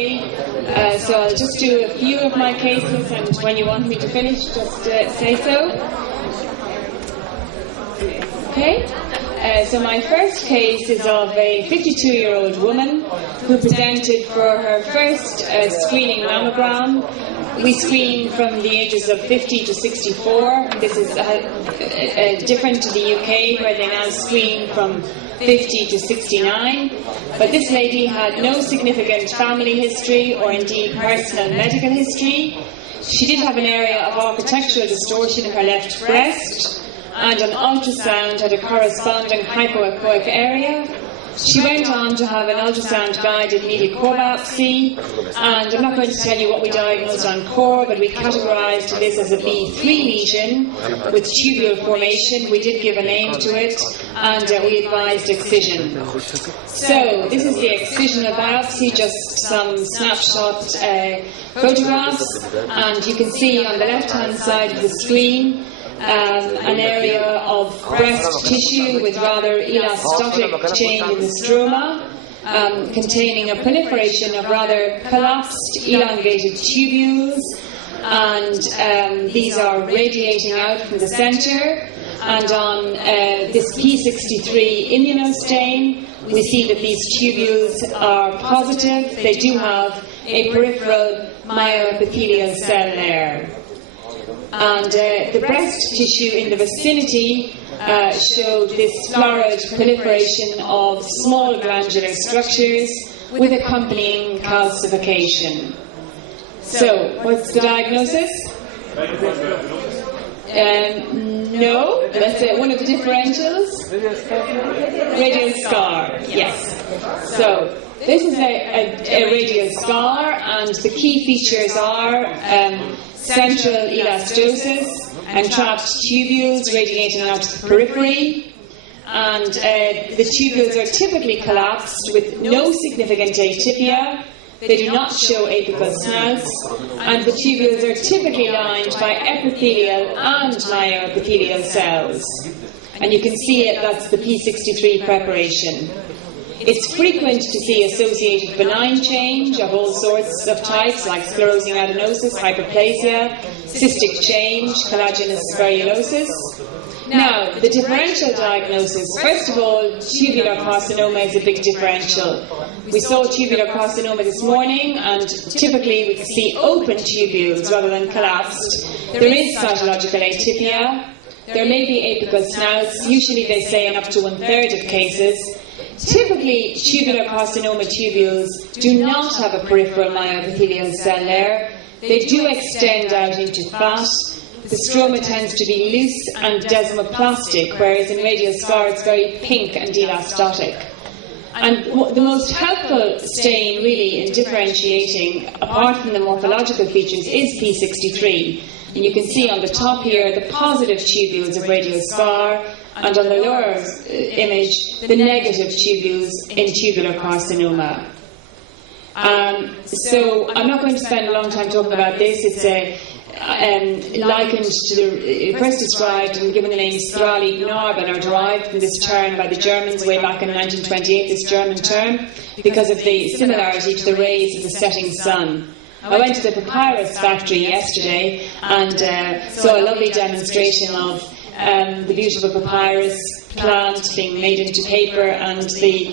So I'll just do a few of my cases, and when you want me to finish, just say so. Okay. So my first case is of a 52-year-old woman who presented for her first screening mammogram. We screen from the ages of 50 to 64. This is different to the UK, where they now screen from 50 to 69. But this lady had no significant family history or indeed personal medical history. She did have an area of architectural distortion in her left breast, and an ultrasound had a corresponding hypoechoic area. She went on to have an ultrasound-guided medial core biopsy, and I'm not going to tell you what we diagnosed on core, but we categorised this as a B3 lesion with tubule formation. We did give a name to it, and we advised excision. So this is the excisional biopsy, just some snapshot photographs, and you can see on the left-hand side of the screen an area of breast tissue with rather elastotic change in the stroma, containing a proliferation of rather collapsed, elongated tubules, and these are radiating out from the centre. And on this p63 immunostain, we see that these tubules are positive. They do have a peripheral myoepithelial cell there. And the breast tissue in the vicinity showed this florid proliferation of small glandular structures with accompanying calcification. So, what's the diagnosis? No, that's one of the differentials. Radial scar, yes. So, this is a radial scar, and the key features are central elastosis and trapped tubules radiating out to the periphery, and the tubules are typically collapsed with no significant atypia. They do not show apical snouts, and the tubules are typically lined by epithelial and myoepithelial cells. And you can see it, that's the p63 preparation. It's frequent to see associated benign change of all sorts of types, like sclerosing adenosis, hyperplasia, cystic change, collagenous spherulosis. Now, the differential diagnosis, first of all, tubular carcinoma is a big differential. We saw tubular carcinoma this morning, and typically we see open tubules rather than collapsed. There is cytological atypia. There may be apical snouts. Usually they say in up to 1/3 of cases. Typically, tubular carcinoma tubules do not have a peripheral myoepithelial cell layer. They do extend out into fat. The stroma tends to be loose and desmoplastic, whereas in radial scar it's very pink and elastotic. And the most helpful stain, really, in differentiating, apart from the morphological features, is p63. And you can see on the top here the positive tubules of radial scar, and on the lower image, the negative tubules in tubular carcinoma. So I'm not going to spend a long time talking about this. It's likened to the first described and given the name Strahlig-Narben, or derived from this term by the Germans way back in 1928, this German term, because of the similarity to the rays of the setting sun. I went to the papyrus factory yesterday and saw a lovely demonstration of the beautiful papyrus plant being made into paper, and the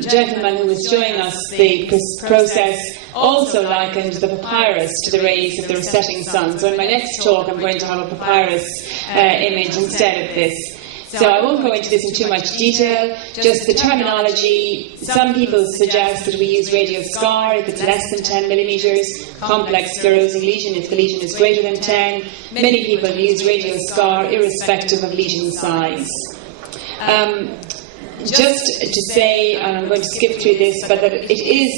gentleman who was showing us the process also likened the papyrus to the rays of the setting sun. So in my next talk I'm going to have a papyrus image instead of this. So I won't go into this in too much detail, just the terminology. Some people suggest that we use radial scar if it's less than 10 millimetres, complex sclerosing lesion if the lesion is greater than 10. Many people use radial scar irrespective of lesion size. Just to say, and I'm going to skip through this, but that it is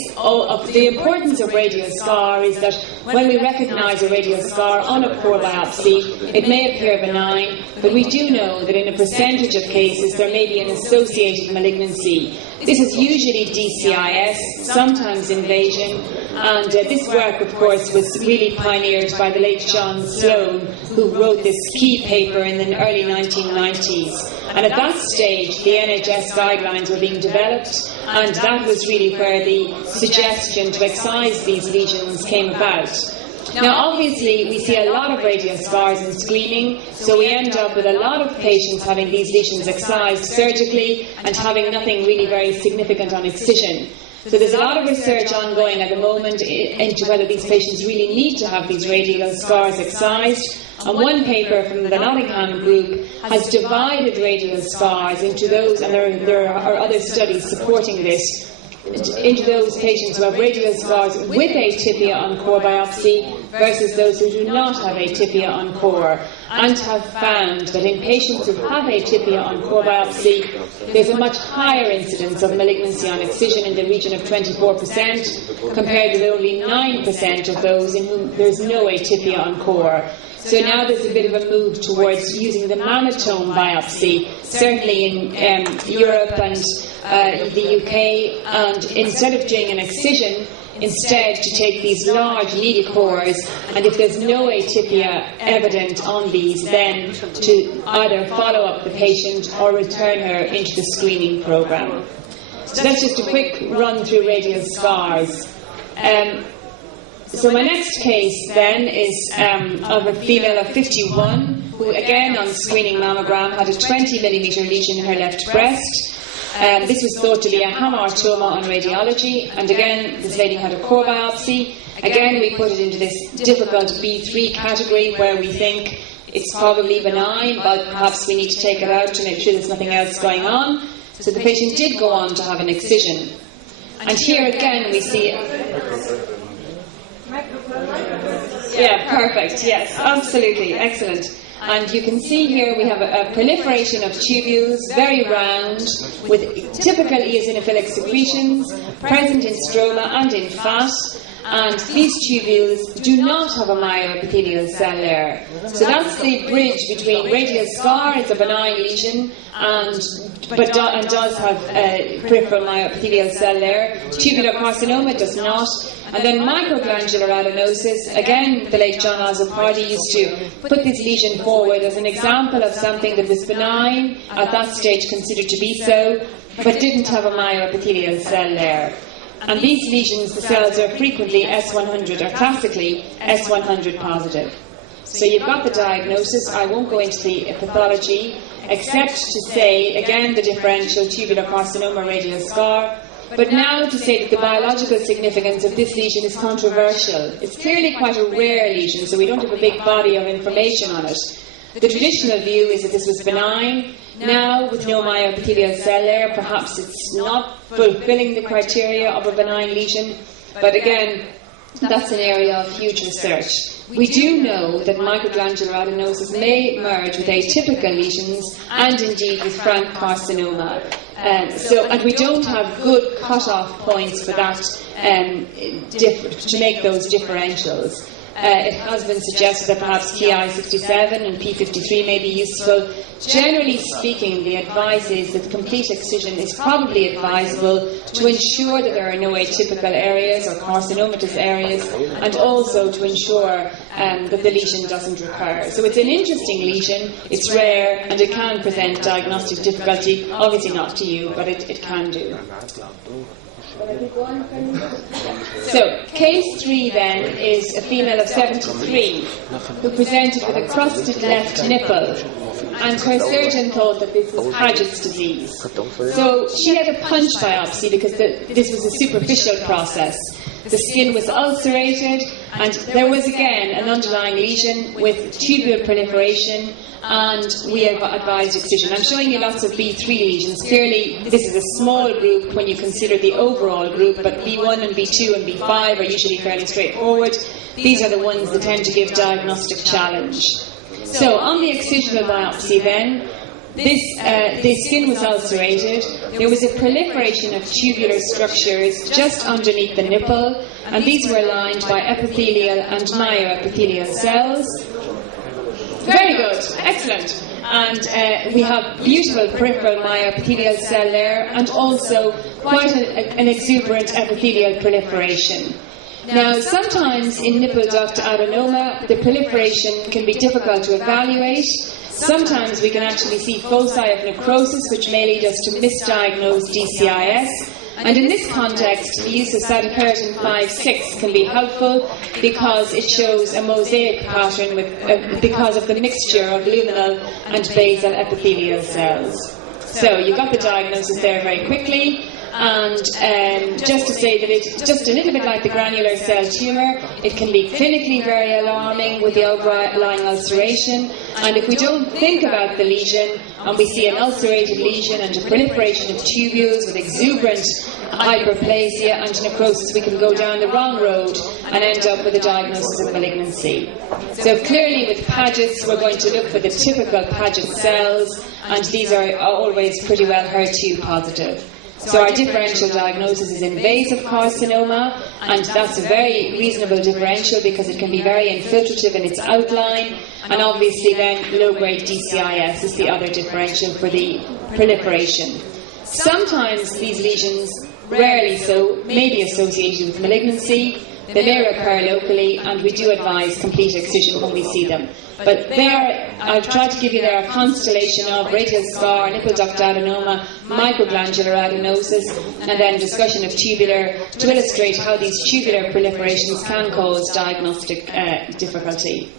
the importance of radial scar is that when we recognise a radial scar on a core biopsy, it may appear benign, but we do know that in a percentage of cases there may be an associated malignancy. This is usually DCIS, sometimes invasion, and this work, of course, was really pioneered by the late John Sloan, who wrote this key paper in the early 1990s. And at that stage, the NHS guidelines were being developed, and that was really where the suggestion to excise these lesions came about. Now, obviously, we see a lot of radial scars in screening, so we end up with a lot of patients having these lesions excised surgically and having nothing really very significant on excision. So there's a lot of research ongoing at the moment into whether these patients really need to have these radial scars excised. And one paper from the Nottingham group has divided radial scars into those, and there are other studies supporting this, into those patients who have radial scars with atypia on core biopsy versus those who do not have atypia on core, and have found that in patients who have atypia on core biopsy, there's a much higher incidence of malignancy on excision in the region of 24%, compared with only 9% of those in whom there's no atypia on core. So now there's a bit of a move towards using the mannitome biopsy, certainly in Europe and the UK, and instead of doing an excision, instead to take these large needle cores, and if there's no atypia evident on these, then to either follow up the patient or return her into the screening programme. So that's just a quick run through radial scars. So my next case then is of a female of 51 who, again on screening mammogram, had a 20mm lesion in her left breast. This was thought to be a hamartoma on radiology, and again this lady had a core biopsy. Again we put it into this difficult B3 category where we think it's probably benign, but perhaps we need to take it out to make sure there's nothing else going on. So the patient did go on to have an excision. And here again we see... Yeah, perfect, yes, absolutely, excellent. And you can see here we have a proliferation of tubules, very round, with typical eosinophilic secretions, present in stroma and in fat. And these tubules do not have a myoepithelial cell layer. So that's the bridge between radial scar, it's a benign lesion, and does have a peripheral myoepithelial cell layer. Tubular carcinoma does not. And then microglandular adenosis, again, the late John Azzopardi used to put this lesion forward as an example of something that was benign, at that stage considered to be so, but didn't have a myoepithelial cell layer. And these lesions, the cells are frequently S100, or classically S100 positive. So you've got the diagnosis. I won't go into the pathology, except to say, again, the differential tubular carcinoma radial scar. But now to say that the biological significance of this lesion is controversial. It's clearly quite a rare lesion, so we don't have a big body of information on it. The traditional view is that this was benign. Now, with no myoepithelial cell layer, perhaps it's not fulfilling the criteria of a benign lesion. But again, that's an area of huge research. We do know that microglandular adenosis may merge with atypical lesions and indeed with frank carcinoma. And we don't have good cut-off points for that to make those differentials. It has been suggested that perhaps Ki67 and P53 may be useful. Generally speaking, the advice is that complete excision is probably advisable to ensure that there are no atypical areas or carcinomatous areas, and also to ensure that the lesion doesn't recur. So it's an interesting lesion, it's rare, and it can present diagnostic difficulty. Obviously not to you, but it can do. So, case 3 then is a female of 73 who presented with a crusted left nipple, and her surgeon thought that this was Paget's disease. So she had a punch biopsy because this was a superficial process. The skin was ulcerated, and there was again an underlying lesion with tubular proliferation, and we advised excision. I'm showing you lots of B3 lesions. Clearly, this is a small group when you consider the overall group, but B1 and B2 and B5 are usually fairly straightforward. These are the ones that tend to give diagnostic challenge. So, on the excisional biopsy then, the skin was ulcerated. There was a proliferation of tubular structures just underneath the nipple, and these were lined by epithelial and myoepithelial cells. Very good, excellent. and we have beautiful peripheral myoepithelial cell there, and also quite an exuberant epithelial proliferation. Now, sometimes in nipple duct adenoma, the proliferation can be difficult to evaluate. Sometimes we can actually see foci of necrosis, which may lead us to misdiagnose DCIS. And in this context, the use of cytokeratin 5/6 can be helpful because it shows a mosaic pattern because of the mixture of luminal and basal epithelial cells. So you got the diagnosis there very quickly. And just to say that it's just a little bit like the granular cell tumour, it can be clinically very alarming with the overlying ulceration, and if we don't think about the lesion and we see an ulcerated lesion and a proliferation of tubules with exuberant hyperplasia and necrosis, we can go down the wrong road and end up with a diagnosis of malignancy. So clearly with Paget's, we're going to look for the typical Paget cells, and these are always pretty well HER2 positive. So our differential diagnosis is invasive carcinoma, and that's a very reasonable differential because it can be very infiltrative in its outline, and obviously then low-grade DCIS is the other differential for the proliferation. Sometimes these lesions, rarely so, may be associated with malignancy. They may occur locally, and we do advise complete excision when we see them. But I've tried to give you there a constellation of radial scar, nipple duct adenoma, microglandular adenosis, and then discussion of tubular, to illustrate how these tubular proliferations can cause diagnostic difficulty.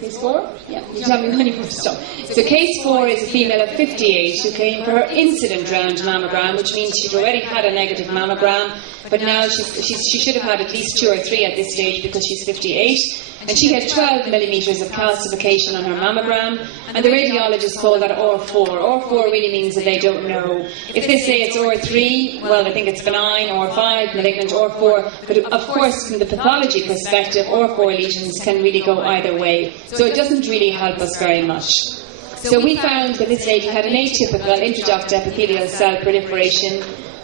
Case 4? Yeah, you tell me when you want to stop. So case 4 is a female of 58 who came for her incident round mammogram, which means she'd already had a negative mammogram, but now she should have had at least 2 or 3 at this stage because she's 58. And she had 12 millimetres of calcification on her mammogram, and the radiologist called that OR4. OR4 really means that they don't know. If they say it's OR3, well, I think it's benign, OR5, malignant, OR4. But of course, from the pathology perspective, OR4 lesions can really go either way. So it doesn't really help us very much. So we found that this lady had an atypical intraduct epithelial cell proliferation.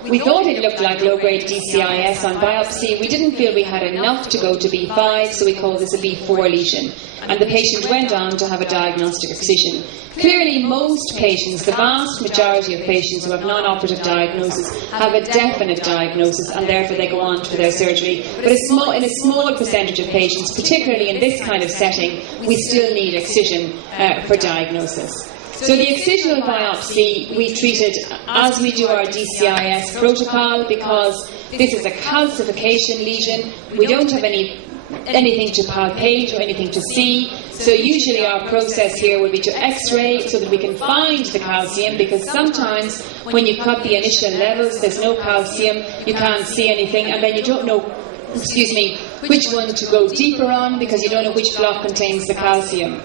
We thought it looked like low-grade DCIS on biopsy. We didn't feel we had enough to go to B5, so we called this a B4 lesion. And the patient went on to have a diagnostic excision. Clearly, most patients, the vast majority of patients who have non-operative diagnosis, have a definite diagnosis, and therefore they go on to their surgery. But in a small percentage of patients, particularly in this kind of setting, we still need excision for diagnosis. So the excisional biopsy we treated as we do our DCIS protocol, because this is a calcification lesion. We don't have anything to palpate or anything to see. So usually our process here would be to X-ray so that we can find the calcium, because sometimes when you cut the initial levels, there's no calcium, you can't see anything, and then you don't know, which one to go deeper on because you don't know which block contains the calcium.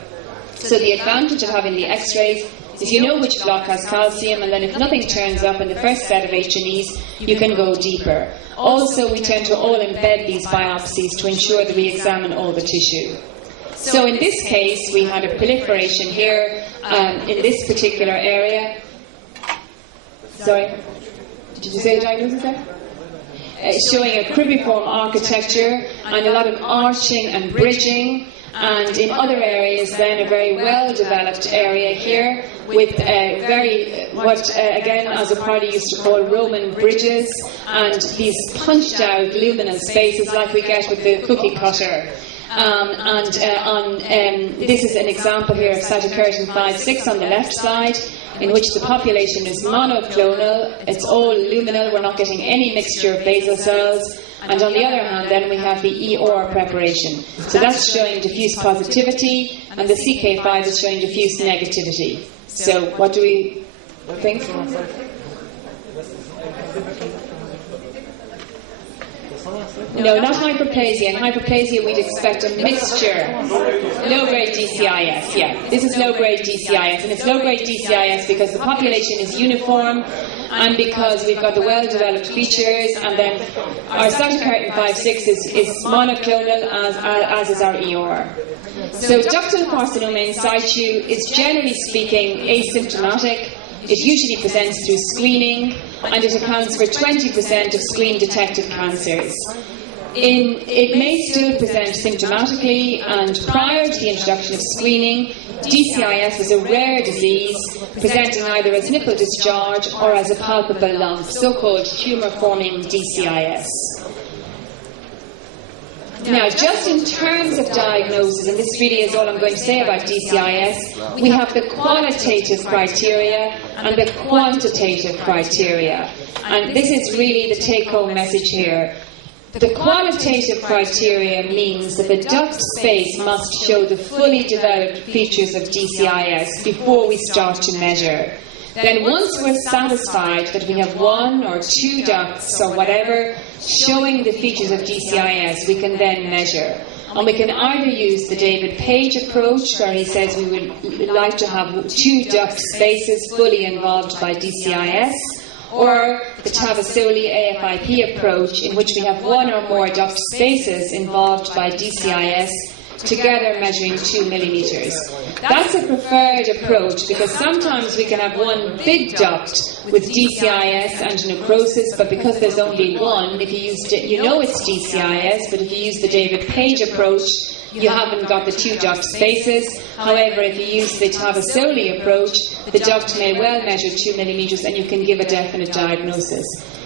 So the advantage of having the X-rays is you know which block has calcium, and then if nothing turns up in the first set of H&Es, you can go deeper. Also, we tend to all embed these biopsies to ensure that we examine all the tissue. So in this case, we had a proliferation here in this particular area. Sorry, did you say the diagnosis there? Showing a cribriform architecture and a lot of arching and bridging. And in other areas then a very well-developed area here with again as a party used to call Roman bridges, and these punched out luminal spaces like we get with the cookie cutter. This is an example here of cytokeratin 5/6 on the left side, in which the population is monoclonal, it's all luminal, we're not getting any mixture of basal cells. And on the other hand, then we have the EOR preparation. So that's showing diffuse positivity, and the CK5 is showing diffuse negativity. So what do we think? No, not hyperplasia. In hyperplasia, we'd expect a mixture. Low-grade DCIS, yeah. This is low-grade DCIS, and it's low-grade DCIS because the population is uniform, and because we've got the well-developed features, and then our cytokeratin 5/6 is monoclonal, as is our EOR. So ductal carcinoma in situ is, generally speaking, asymptomatic. It usually presents through screening, and it accounts for 20% of screen-detected cancers. It may still present symptomatically, and prior to the introduction of screening, DCIS was a rare disease, presenting either as nipple discharge or as a palpable lump, so-called tumour-forming DCIS. Now, just in terms of diagnosis, and this really is all I'm going to say about DCIS, we have the qualitative criteria and the quantitative criteria. And this is really the take-home message here. The qualitative criteria means that the duct space must show the fully developed features of DCIS before we start to measure. Then once we're satisfied that we have one or two ducts or whatever showing the features of DCIS, we can then measure. And we can either use the David Page approach, where he says we would like to have two duct spaces fully involved by DCIS, or the Tavasoli AFIP approach, in which we have one or more duct spaces involved by DCIS, together measuring 2 millimetres. That's a preferred approach because sometimes we can have one big duct with DCIS and necrosis, but because there's only one, if you use it, you know it's DCIS, but if you use the David Page approach, you haven't got the two duct spaces. However, if you use the Tavasoli approach, the duct may well measure 2 millimetres and you can give a definite diagnosis.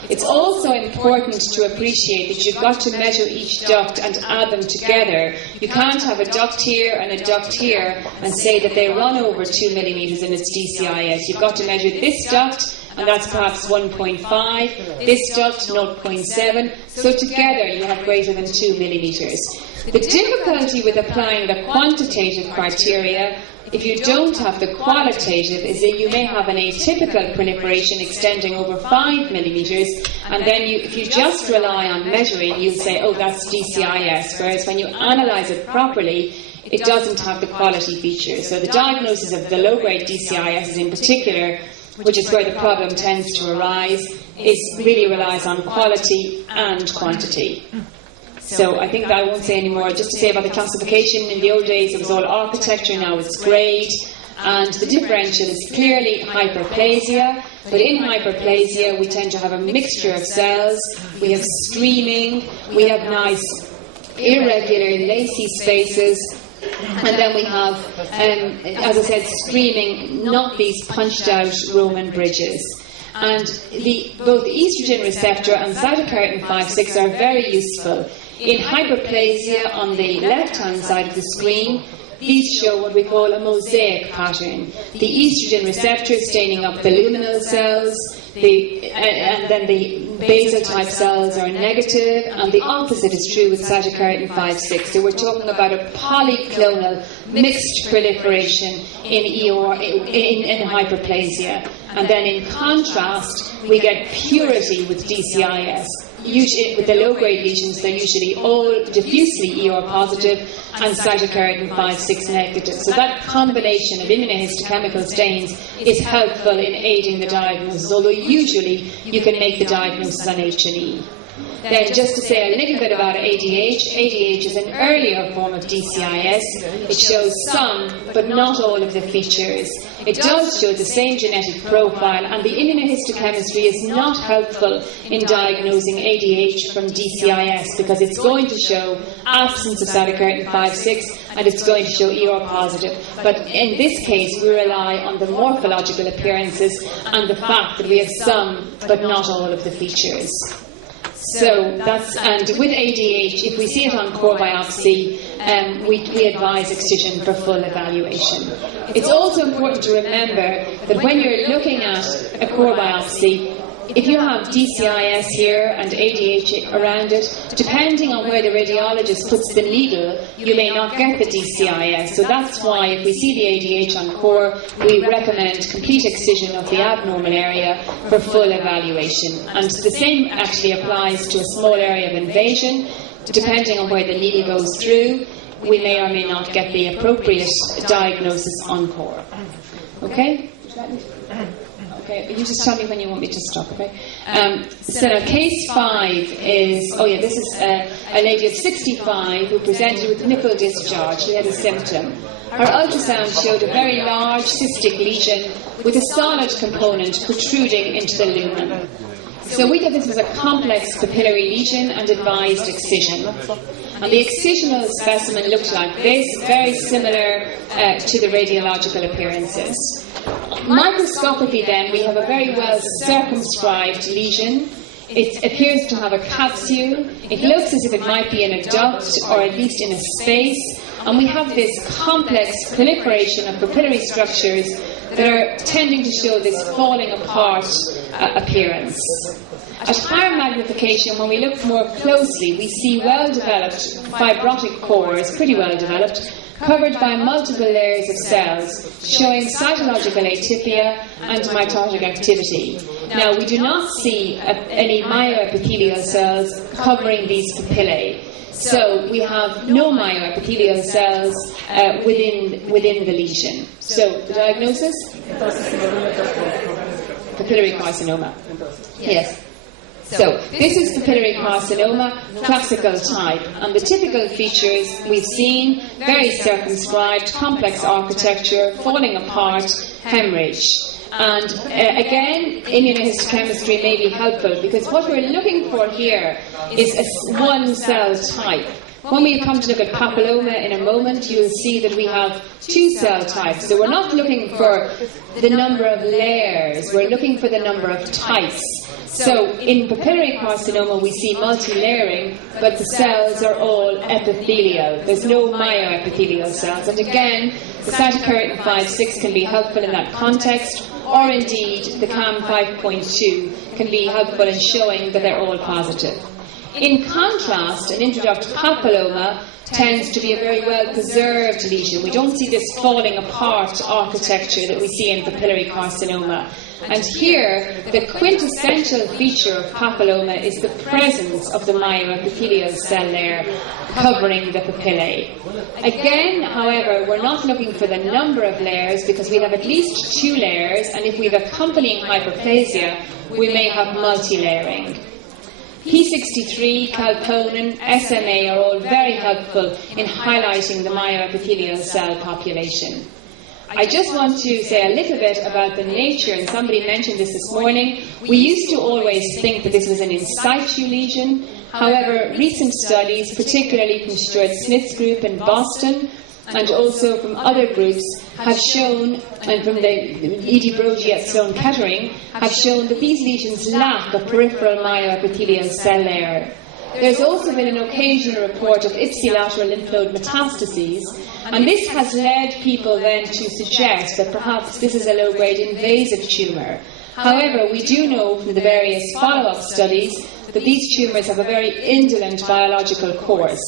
It's also important to appreciate that you've got to measure each duct and add them together. You can't have a duct here and a duct here and say that they run over 2 millimetres and it's DCIS. You've got to measure this duct, and that's perhaps 1.5, this duct 0.7, so together you have greater than 2 millimetres. The difficulty with applying the quantitative criteria, if you don't have the qualitative, is that you may have an atypical proliferation extending over 5 millimetres, and then if you just rely on measuring, you'll say, oh, that's DCIS, whereas when you analyse it properly, it doesn't have the quality features. So the diagnosis of the low-grade DCIS in particular, which is where the problem tends to arise, really relies on quality and quantity. So I think that I won't say any more. Just to say about the classification, in the old days it was all architecture, now it's grade, and the differential is clearly hyperplasia, but in hyperplasia we tend to have a mixture of cells. We have streaming, we have nice irregular lacy spaces, and then we have, as I said, streaming, not these punched out Roman bridges. And both the estrogen receptor and cytokeratin 5/6 are very useful. In hyperplasia, on the left-hand side of the screen, these show what we call a mosaic pattern. The estrogen receptor staining up the luminal cells, and then the basal type cells are negative, and the opposite is true with cytokeratin 5/6. So we're talking about a polyclonal mixed proliferation in hyperplasia. And then in contrast, we get purity with DCIS. Usually, with the low-grade lesions, they're usually all diffusely ER positive and cytokeratin 5/6 negative. So that combination of immunohistochemical stains is helpful in aiding the diagnosis, although usually you can make the diagnosis on H&E. Then just to say a little bit about ADH. ADH is an earlier form of DCIS. It shows some, but not all of the features. It does show the same genetic profile, and the immunohistochemistry is not helpful in diagnosing ADH from DCIS because it's going to show absence of cytokeratin 5/6 and it's going to show ER positive. But in this case, we rely on the morphological appearances and the fact that we have some, but not all of the features. So and with ADH, if we see it on core biopsy, we advise excision for full evaluation. It's also important to remember that when you're looking at a core biopsy, if you have DCIS here and ADH around it, depending on where the radiologist puts the needle, you may not get the DCIS. So that's why if we see the ADH on core, we recommend complete excision of the abnormal area for full evaluation. And the same actually applies to a small area of invasion. Depending on where the needle goes through, we may or may not get the appropriate diagnosis on core. Okay? Okay, you just tell me when you want me to stop, okay? So now case 5 is, this is a lady of 65 who presented with nipple discharge. She had a symptom. Her ultrasound showed a very large cystic lesion with a solid component protruding into the lumen. So we thought this was a complex papillary lesion and advised excision. And the excisional specimen looked like this, very similar to the radiological appearances. Microscopically then, we have a very well circumscribed lesion. It appears to have a capsule. It looks as if it might be in a duct or at least in a space. And we have this complex proliferation of papillary structures that are tending to show this falling apart appearance. At higher magnification, when we look more closely, we see well-developed fibrotic cores, pretty well-developed, covered by multiple layers of cells, showing cytological atypia and mitotic activity. Now, we do not see any myoepithelial cells covering these papillae. So we have no myoepithelial cells within the lesion. So the diagnosis? Papillary carcinoma. Yes. So this is papillary carcinoma, classical type, and the typical features we've seen: very circumscribed, complex architecture, falling apart, hemorrhage. And again, immunohistochemistry may be helpful, because what we're looking for here is a one cell type. When we come to look at papilloma in a moment, you'll see that we have two cell types. So we're not looking for the number of layers, we're looking for the number of types. So in papillary carcinoma we see multi-layering, but the cells are all epithelial. There's no myoepithelial cells. And again, the cytokeratin 5/6 can be helpful in that context, or indeed the CAM 5.2 can be helpful in showing that they're all positive. In contrast, an introduced papilloma tends to be a very well-preserved lesion. We don't see this falling apart architecture that we see in papillary carcinoma. And here, the quintessential feature of papilloma is the presence of the myoepithelial cell layer covering the papillae. Again, however, we're not looking for the number of layers, because we have at least two layers, and if we have accompanying hyperplasia, we may have multi-layering. P63, calponin, SMA are all very helpful in highlighting the myoepithelial cell population. I just want to say a little bit about the nature, and somebody mentioned this morning. We used to always think that this was an in situ lesion. However, recent studies, particularly from Stuart Smith's group in Boston, and also from other groups, have shown, and from the E.D. Brogy at Sloan Kettering, have shown that these lesions lack a peripheral myoepithelial cell layer. There's also been an occasional report of ipsilateral lymph node metastases, and this has led people then to suggest that perhaps this is a low-grade invasive tumour. However, we do know from the various follow-up studies that these tumours have a very indolent biological course.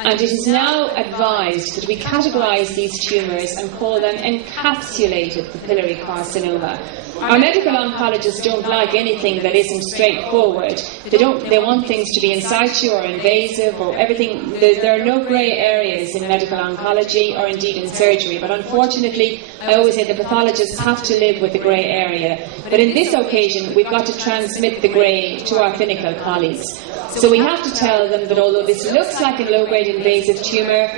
And it is now advised that we categorise these tumours and call them encapsulated papillary carcinoma. Our medical oncologists don't like anything that isn't straightforward. They want things to be in situ or invasive or everything. There are no grey areas in medical oncology or indeed in surgery. But unfortunately, I always say the pathologists have to live with the grey area. But in this occasion, we've got to transmit the grey to our clinical colleagues. So we have to tell them that although this looks like a low-grade invasive tumour,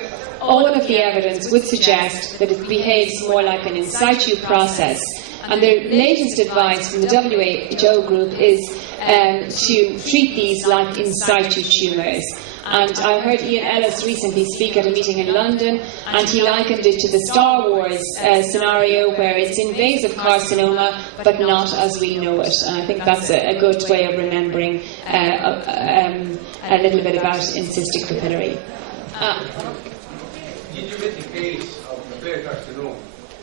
all of the evidence would suggest that it behaves more like an in situ process. And the latest advice from the WHO group is to treat these like in situ tumours. And I heard Ian Ellis recently speak at a meeting in London, and he likened it to the Star Wars scenario where it's invasive carcinoma, but not as we know it. And I think that's a good way of remembering a little bit about cystic papillary. Did you get the case of papillary carcinoma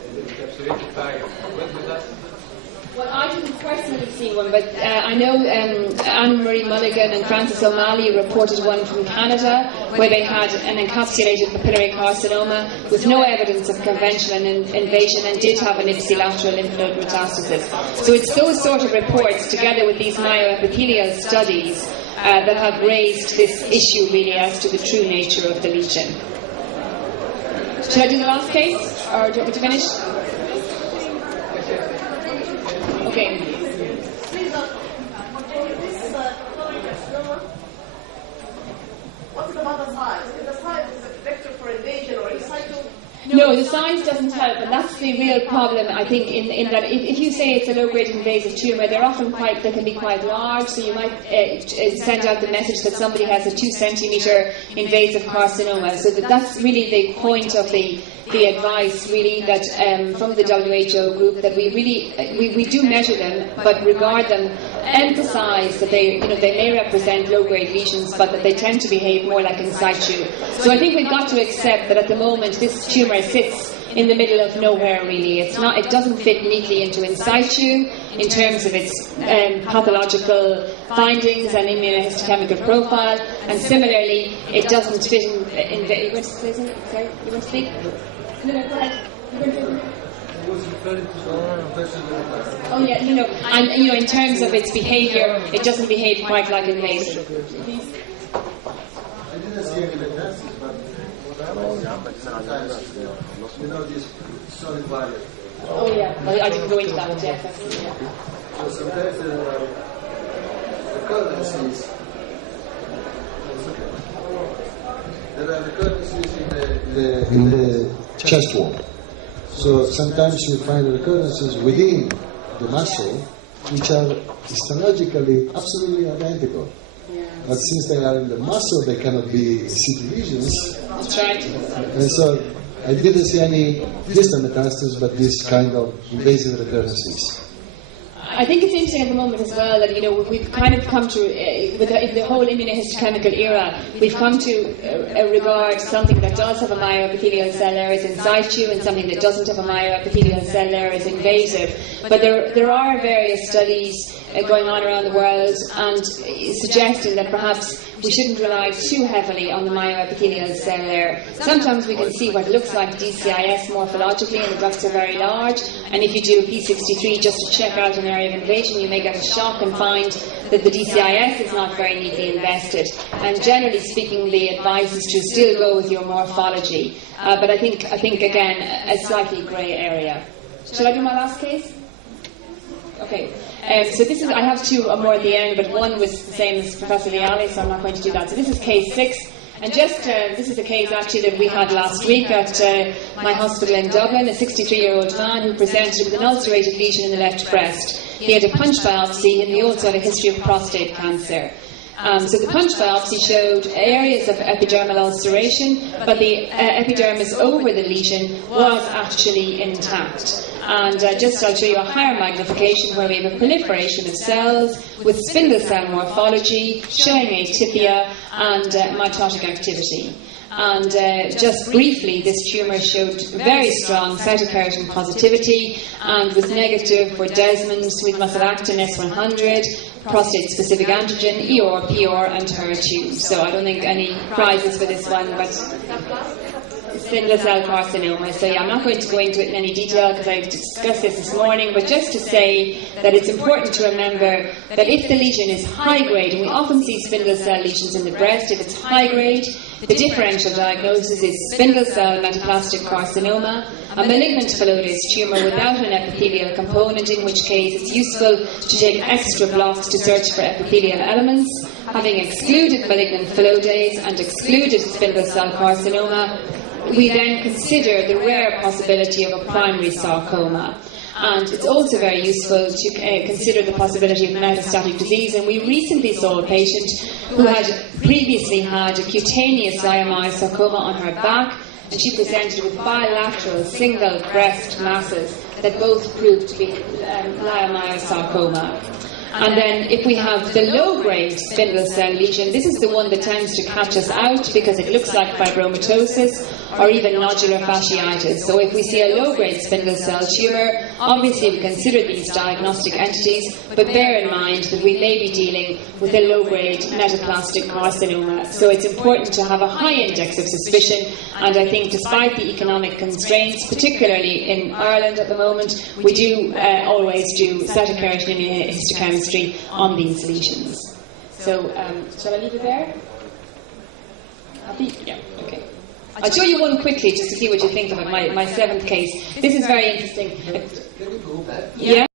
in the encapsulated bag? When was that? Well, I didn't personally see one, but I know Anne-Marie Mulligan and Francis O'Malley reported one from Canada where they had an encapsulated papillary carcinoma with no evidence of conventional invasion and did have an ipsilateral lymph node metastasis. So it's those sort of reports, together with these myoepithelial studies, that have raised this issue really as to the true nature of the lesion. Should I do the last case, or do you want me to finish? Okay. What's the mother side? Is the side is a vector for invasion or in situ? No, the size doesn't help, and that's the real problem, I think, in that if you say it's a low-grade invasive tumour, they can be quite large, so you might send out the message that somebody has a 2-centimetre invasive carcinoma. So that's really the point of the advice, really, that from the WHO group, that we do measure them, but regard them, emphasise that they may represent low-grade lesions, but that they tend to behave more like in situ. So I think we've got to accept that at the moment this tumour sits in the middle of nowhere, really. It doesn't fit neatly into in situ in terms of its pathological findings and immunohistochemical profile, and similarly it doesn't fit in you want to say something? Sorry, you want to speak? No, go ahead. Oh yeah, and in terms of its behaviour, it doesn't behave quite like invasive. I didn't see any metastasis, but sometimes, this solid barrier. Oh yeah, well, I didn't go into that, yeah. So sometimes the recurrences, there are recurrences in the chest wall. So sometimes you find recurrences within the muscle, which are histologically absolutely identical. But since they are in the muscle, they cannot be CT lesions. That's right. And so I didn't see any distal metastasis, but this kind of invasive recurrences. I think it's interesting at the moment as well that we've kind of come to with the whole immunohistochemical era, we've come to regard something that does have a myoepithelial cell layer as in situ and something that doesn't have a myoepithelial cell layer as invasive. But there are various studies going on around the world and suggesting that perhaps we shouldn't rely too heavily on the myoepithelial cell layer. Sometimes we can see what looks like DCIS morphologically, and the ducts are very large, and if you do a P63 just to check out an area of invasion, you may get a shock and find that the DCIS is not very neatly invested. And generally speaking, the advice is to still go with your morphology. But I think again, a slightly grey area. Shall I do my last case? Okay. So this is, I have two more at the end, but one was the same as Professor Leali, so I'm not going to do that. So this is case 6. And this is a case actually that we had last week at my hospital in Dublin, a 63-year-old man who presented with an ulcerated lesion in the left breast. He had a punch biopsy and he also had a history of prostate cancer. So the punch biopsy showed areas of epidermal ulceration, but the epidermis over the lesion was actually intact. And I'll show you a higher magnification where we have a proliferation of cells with spindle cell morphology, showing atypia and mitotic activity. And just briefly, this tumour showed very strong cytokeratin positivity and was negative for Desmond, sweet muscle actin S100, prostate-specific antigen, EOR, POR, and HER2. So I don't think any prizes for this one, but spindle cell carcinoma. So yeah, I'm not going to go into it in any detail because I discussed this morning, but just to say that it's important to remember that if the lesion is high grade, and we often see spindle cell lesions in the breast, if it's high grade, the differential diagnosis is spindle cell metaplastic carcinoma, a malignant phyllodes tumour without an epithelial component, in which case it's useful to take extra blocks to search for epithelial elements. Having excluded malignant phyllodes and excluded spindle cell carcinoma, we then consider the rare possibility of a primary sarcoma. And it's also very useful to consider the possibility of metastatic disease. And we recently saw a patient who had previously had a cutaneous leiomyosarcoma on her back, and she presented with bilateral single breast masses that both proved to be leiomyosarcoma. And then if we have the low-grade spindle cell lesion, this is the one that tends to catch us out because it looks like fibromatosis or even nodular fasciitis. So if we see a low-grade spindle cell tumour, obviously we consider these diagnostic entities, but bear in mind that we may be dealing with a low-grade metaplastic carcinoma. So it's important to have a high index of suspicion, and I think despite the economic constraints, particularly in Ireland at the moment, we do always do cytokeratin immunohistochemistry on these lesions. So, shall I leave it there? Happy? Yeah, okay. I'll show you one quickly just to see what you think of it, my 7th case. This is very interesting. Can you go back? Yeah?